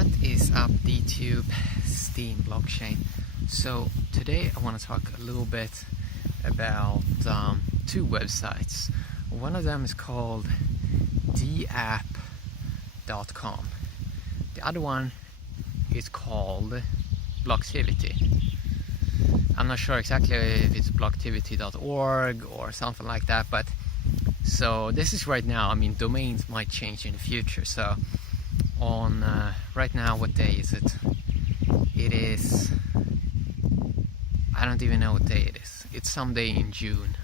What is up, DTube Steam blockchain? So today I want to talk a little bit about two websites. One of them is called Dapps.com. The other one is called Blocktivity. I'm not sure exactly if it's blocktivity.org or something like that, but so this is right now. I mean, domains might change in the future. So on right now, what day is it? It is, I don't even know what day it is. It's some day in June.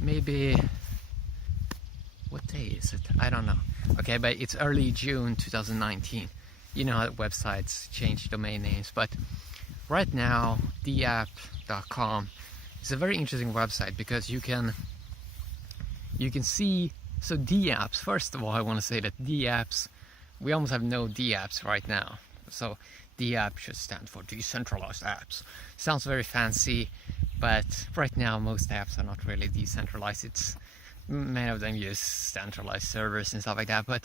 Maybe, what day is it? I don't know. Okay, but it's early June 2019. You know how websites change domain names, but right now Dapps.com is a very interesting website because you can see. So Dapps, first of all, I want to say that Dapps, we almost have no Dapps right now. So Dapps should stand for decentralized apps. Sounds very fancy, but right now most apps are not really decentralized. It's many of them use centralized servers and stuff like that. But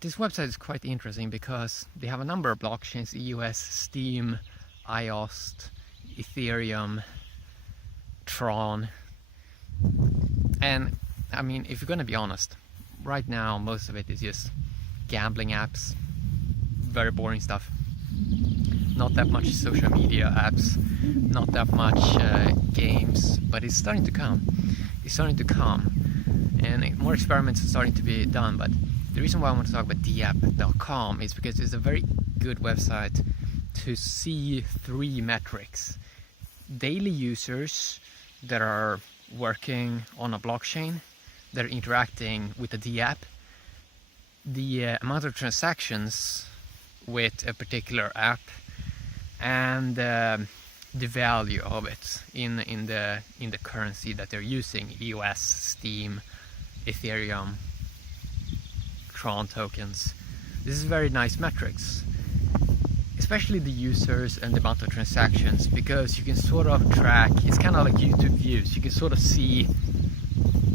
this website is quite interesting because they have a number of blockchains: EOS, Steam, IOST, Ethereum, Tron. And I mean, if you're gonna be honest, right now most of it is just gambling apps, very boring stuff. Not that much social media apps, not that much games, but it's starting to come. It's starting to come, and more experiments are starting to be done. But the reason why I want to talk about Dapps.com is because it's a very good website to see three metrics: daily users that are working on a blockchain, that are interacting with the Dapps, the amount of transactions with a particular app, and the value of it in the currency that they're using: EOS, Steam, Ethereum, Tron tokens. This is very nice metrics, especially the users and the amount of transactions, because you can sort of track. It's kind of like YouTube views. You can sort of see.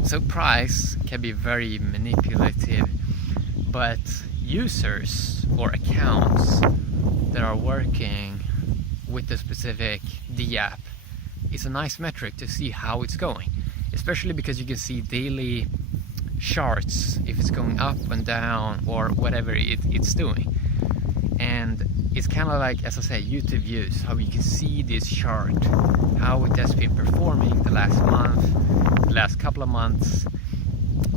So price can be very manipulative, but users or accounts that are working with the specific Dapps is a nice metric to see how it's going, especially because you can see daily charts if it's going up and down or whatever it's doing. And it's kind of like, as I say, YouTube views, how you can see this chart, how it has been performing the last month, the last couple of months,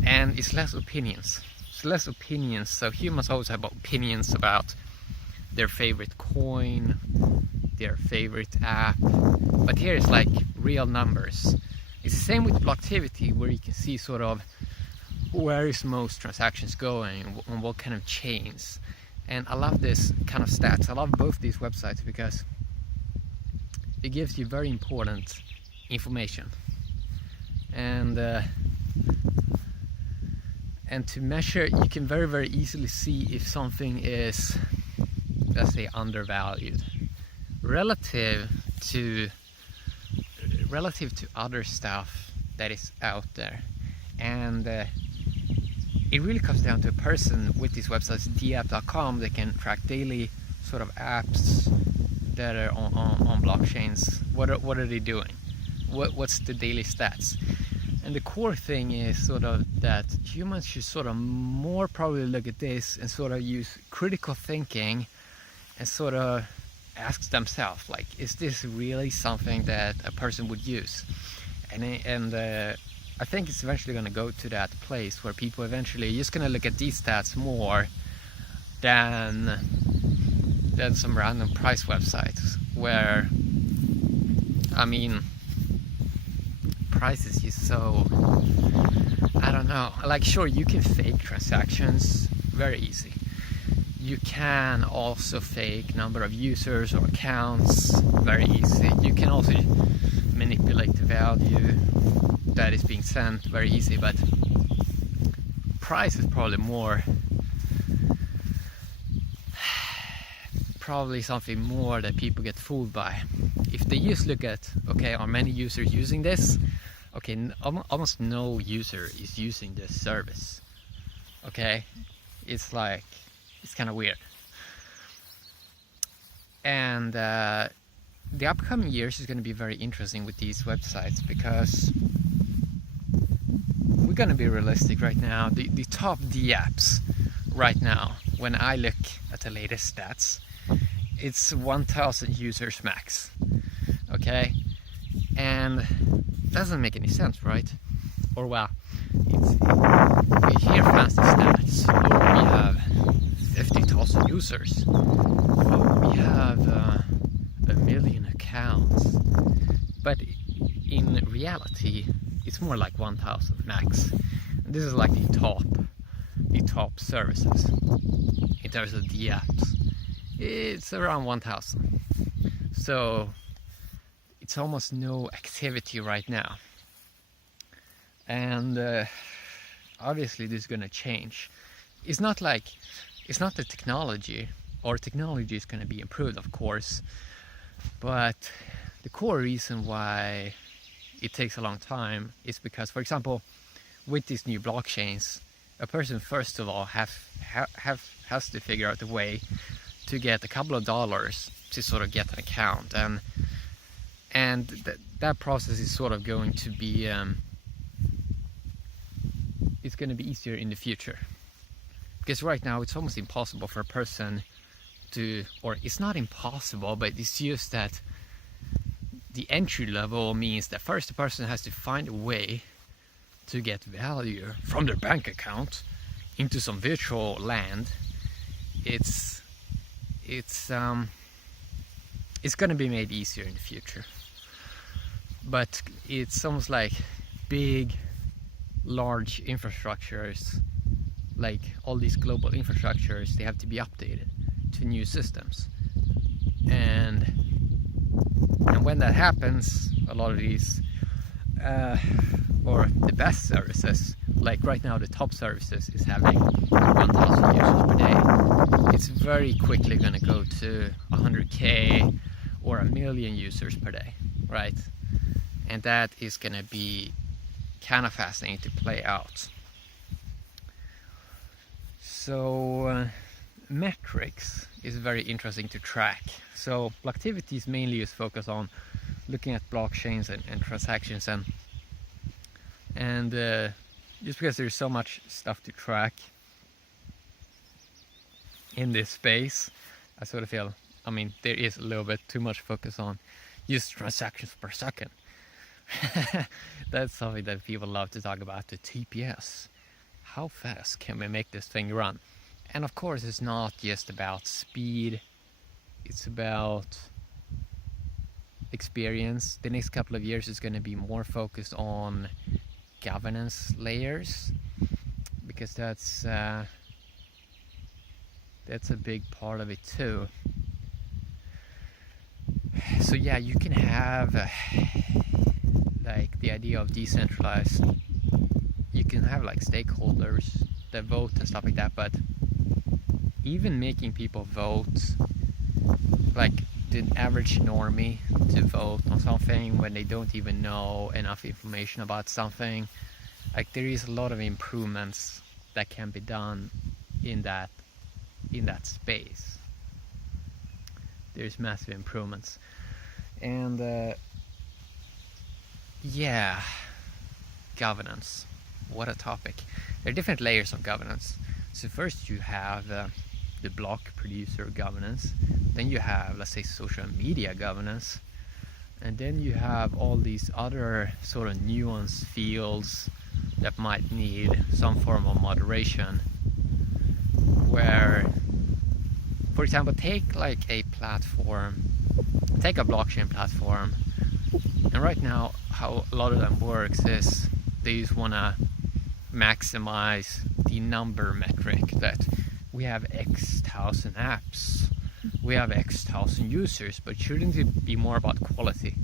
and it's less opinions. It's less opinions. So humans always have opinions about their favorite coin, their favorite app, but here it's like real numbers. It's the same with Blocktivity, where you can see sort of where is most transactions going, on what kind of chains. And I love this kind of stats. I love both these websites because it gives you very important information. And to measure, you can very, very easily see if something is, let's say, undervalued relative to other stuff that is out there. And it really comes down to a person with these websites, Dapps.com. They can track daily sort of apps that are on blockchains. What are they doing? What's the daily stats? And the core thing is sort of that humans should sort of more probably look at this and sort of use critical thinking and sort of ask themselves, like, is this really something that a person would use? And I think it's eventually going to go to that place where people eventually are just going to look at these stats more than some random price websites, where, I mean, price is just so, I don't know, like, sure, you can fake transactions very easy. You can also fake number of users or accounts very easy. You can also manipulate the value that is being sent very easy, but price is probably something more that people get fooled by. If they just look at, okay, are many users using this? Okay, almost no user is using this service. Okay, it's kind of weird. And the upcoming years is going to be very interesting with these websites, because we're going to be realistic right now. The top Dapps right now, when I look at the latest stats, it's 1,000 users max. Okay, and doesn't make any sense, right? Or well, we hear fancy stats. Oh, we have 50,000 users. Oh, we have 1 million accounts. But in reality, it's more like 1,000 max. And this is like the top services. In terms of the apps, it's around 1,000. So it's almost no activity right now. And obviously this is going to change. It's not the technology, or technology is going to be improved, of course, but the core reason why it takes a long time is because, for example, with these new blockchains, a person first of all has to figure out a way to get a couple of dollars to sort of get an account, and that process is sort of going to be it's going to be easier in the future, because right now it's almost impossible for a person to, or it's not impossible, but it's just that the entry level means that first the person has to find a way to get value from their bank account into some virtual land. It's going to be made easier in the future, but it's almost like big, large infrastructures, like all these global infrastructures, they have to be updated to new systems, and when that happens, a lot of these or the best services, like right now the top services is having 1,000 users per day. It's very quickly going to go to 100k or 1 million users per day, right? And that is going to be kind of fascinating to play out. So metrics is very interesting to track. So Blocktivity is mainly just focused on looking at blockchains and transactions, and just because there's so much stuff to track in this space, I sort of feel, I mean, there is a little bit too much focus on just transactions per second. That's something that people love to talk about, the TPS. How fast can we make this thing run? And of course, it's not just about speed, it's about experience. The next couple of years is going to be more focused on governance layers, because that's a big part of it too. So yeah, you can have like the idea of decentralized, you can have like stakeholders that vote and stuff like that, but even making people vote, like the average normie to vote on something when they don't even know enough information about something, like there is a lot of improvements that can be done in that space. There's massive improvements. And yeah, governance, what a topic. There are different layers of governance. So first you have the block producer governance, then you have, let's say, social media governance, and then you have all these other sort of nuanced fields that might need some form of moderation, where, for example, take like a platform, take a blockchain platform, and right now how a lot of them works is they just want to maximize the number metric, that we have X thousand apps, we have X thousand users, but shouldn't it be more about quality?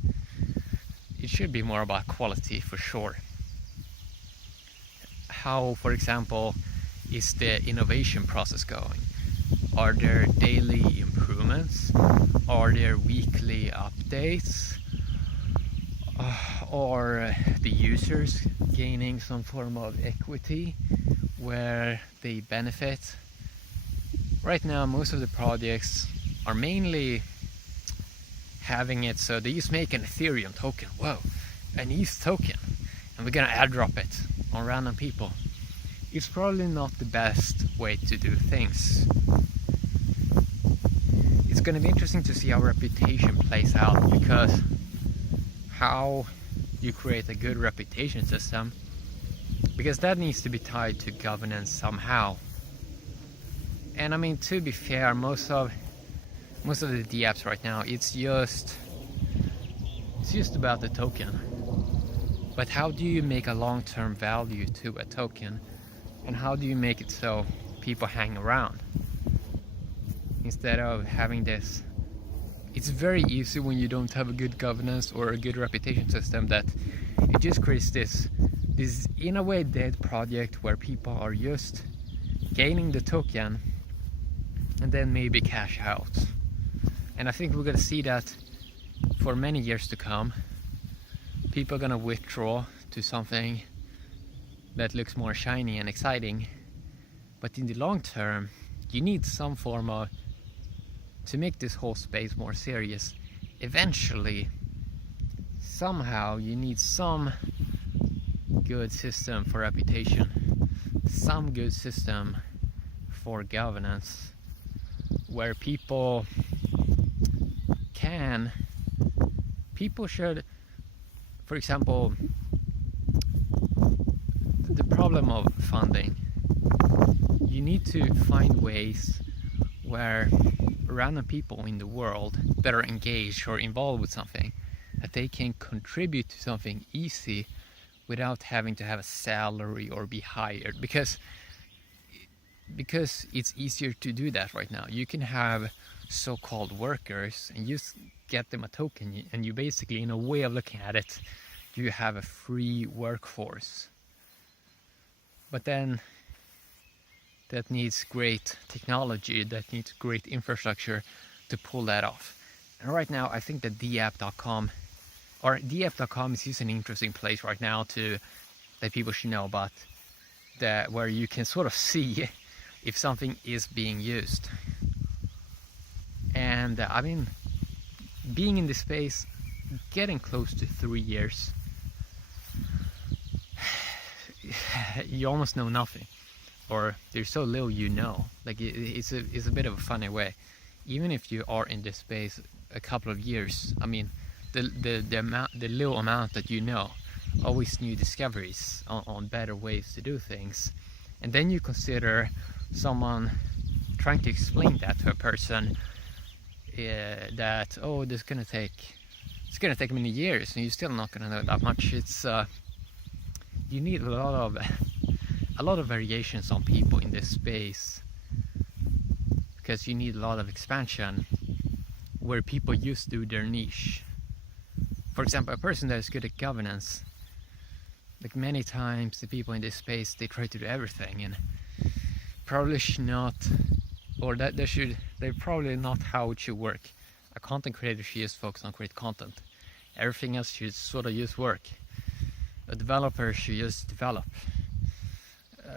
It should be more about quality for sure. How, for example, is the innovation process going? Are there daily improvements? Are there weekly updates? Are the users gaining some form of equity where they benefit. Right now, most of the projects are mainly having it so they just make an Ethereum token, whoa, an ETH token, and we're gonna airdrop it on random people. It's probably not the best way to do things. It's gonna be interesting to see how reputation plays out, because how you create a good reputation system, because that needs to be tied to governance somehow. And I mean, to be fair, most of the Dapps right now, it's just about the token. But how do you make a long-term value to a token, and how do you make it so people hang around instead of having this? It's very easy when you don't have a good governance or a good reputation system, that it just creates this in a way dead project where people are just gaining the token and then maybe cash out. And I think we're gonna see that for many years to come. People are gonna withdraw to something that looks more shiny and exciting, but in the long term you need some form of, to make this whole space more serious, eventually somehow you need some good system for reputation, some good system for governance, where people should, for example, the problem of funding, you need to find ways where random people in the world that are engaged or involved with something, that they can contribute to something easy without having to have a salary or be hired, because it's easier to do that right now. You can have so-called workers and just get them a token, and you basically, in a way of looking at it, you have a free workforce. But then that needs great technology, that needs great infrastructure to pull that off. And right now I think that Dapp.com is just an interesting place right now that people should know about, that where you can sort of see if something is being used. And I mean, being in this space, getting close to 3 years, you almost know nothing, or there's so little you know. Like it's a bit of a funny way. Even if you are in this space a couple of years, I mean, the little amount that you know, always new discoveries on better ways to do things. And then you consider someone trying to explain that to a person, that, oh, it's gonna take many years and you're still not gonna know that much. It's you need a lot of variations on people in this space, because you need a lot of expansion where people just do their niche. For example, a person that is good at governance, like many times the people in this space, they try to do everything, and probably should not, or that they're probably not how it should work. A content creator should just focus on create content. Everything else should sort of just work. A developer should just develop.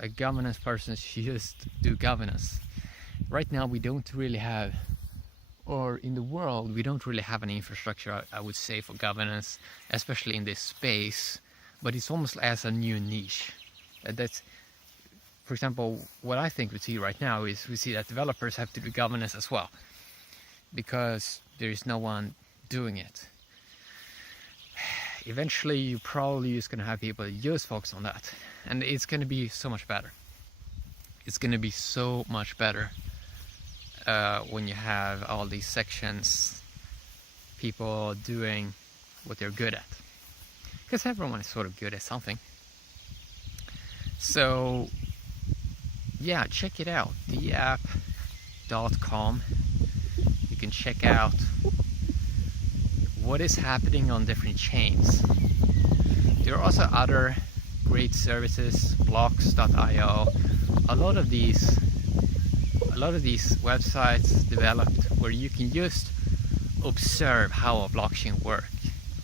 A governance person should just do governance. Right now we don't really have, or in the world we don't really have an infrastructure, I would say, for governance, especially in this space. But it's almost as a new niche. That's, for example, what I think we see right now is we see that developers have to do governance as well, because there is no one doing it. Eventually you're probably just going to have people just focus on that, and it's going to be so much better. It's going to be so much better when you have all these sections, people doing what they're good at, because everyone is sort of good at something. So yeah, check it out, Dapp.com. You can check out what is happening on different chains. There are also other great services, blocks.io. A lot of these websites developed where you can just observe how a blockchain works.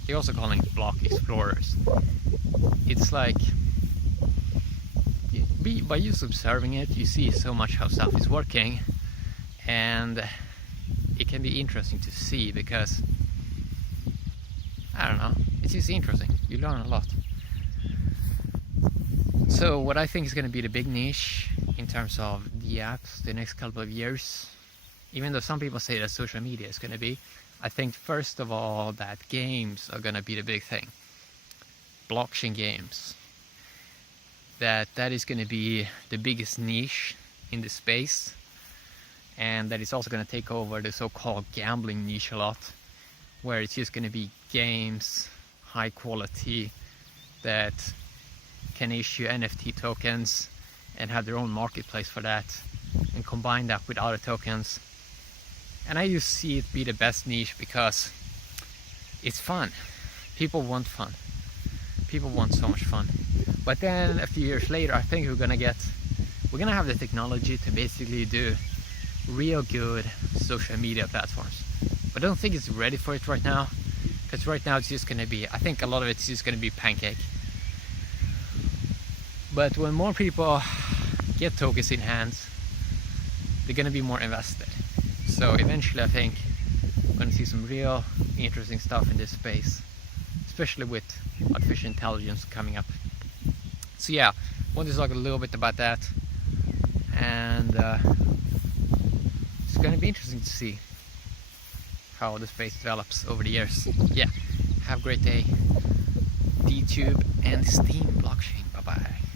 They also call them block explorers. It's like by just observing it, you see so much how stuff is working, and it can be interesting to see because, I don't know, it's just interesting. You learn a lot. So what I think is going to be the big niche in terms of the apps the next couple of years, even though some people say that social media is going to be, I think first of all that games are going to be the big thing. Blockchain games. That is going to be the biggest niche in the space, and that is also going to take over the so-called gambling niche a lot, where it's just going to be games, high quality, that can issue NFT tokens and have their own marketplace for that, and combine that with other tokens. And I just see it be the best niche because it's fun. People want fun. People want so much fun. But then a few years later, I think we're gonna have the technology to basically do real good social media platforms. But I don't think it's ready for it right now, because right now it's just gonna be, I think a lot of it's just gonna be pancake. But when more people get tokens in hands, they're gonna be more invested. So eventually I think we're gonna see some real interesting stuff in this space, especially with artificial intelligence coming up. So yeah, I want to talk a little bit about that, and it's gonna be interesting to see how the space develops over the years. Yeah, have a great day. DTube and Steam blockchain. Bye bye.